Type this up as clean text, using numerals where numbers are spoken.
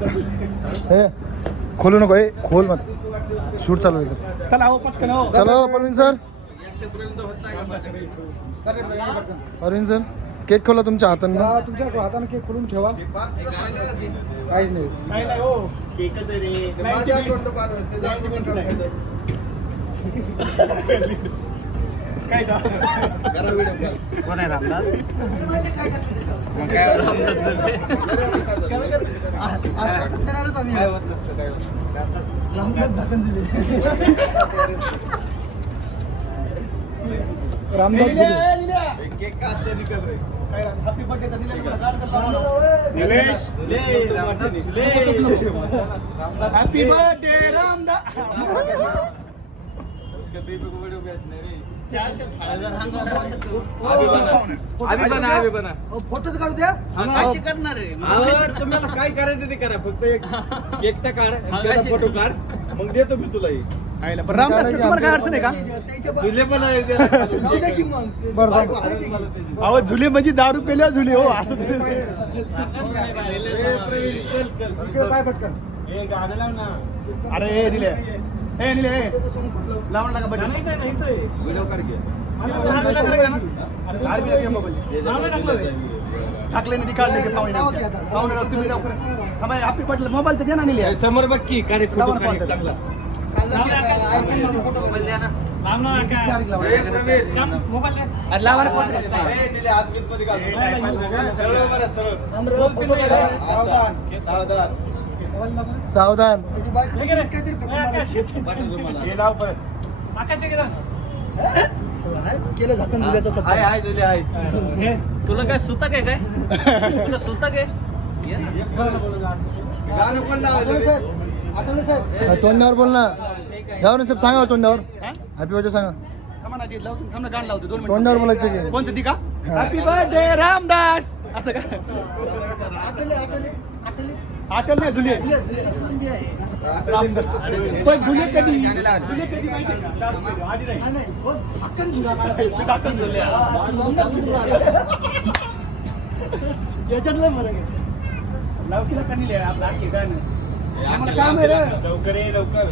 हे खोलू नको, हे खोल मत, शूट चालू आहे. चला हो पटकन हो. चलो Parveen sir. Parveen sir cake खोला तुमच्या हातानं. तुमच्या हाताने केक खोलून ठेवा. काहीच नाही. काय नाही हो, केकच आहे रे. काय कोण आहे Ramdas? Happy birthday happy birthday Ramdas. फोटोच काढू द्या. करणार आहे तुम्हाला काय करायचं ते करा, फक्त एक केकचा काढ, फोटो काढ, मग देतो मी तुला. तुम्हाला काय अडचण आहे का? झुले पण अहो, झुले म्हणजे दारू पेल्या झुले हो, असं काय पटकन. अरे निले, हे निले लावून टाका बटन. व्हिडिओ काढ घे. टाकले नाही काढले पाहुणे तुम्ही लवकर. हॅपी बर्थडे मोबाईल तर द्या ना निले. समोर बघ की काय फोटो चांगला. सावधान. केलं झाकण दिल्याचं. तुला काय सुतक आहे काय? तुला सुतक आहे? तोंडावर बोल ना. जाऊ ना साहेब, सांगा तोंडावर हॅपी बर्थडे सांगा. तोंडावर बोलायचं की कोणतं ती का? हॅपी बर्थडे रामदास असं का? आटल नाही झुले. रामदास पण झुले कधी याच्यातलं बरं लवकीला कधी आपला काम आहे रे. लवकर लवकर.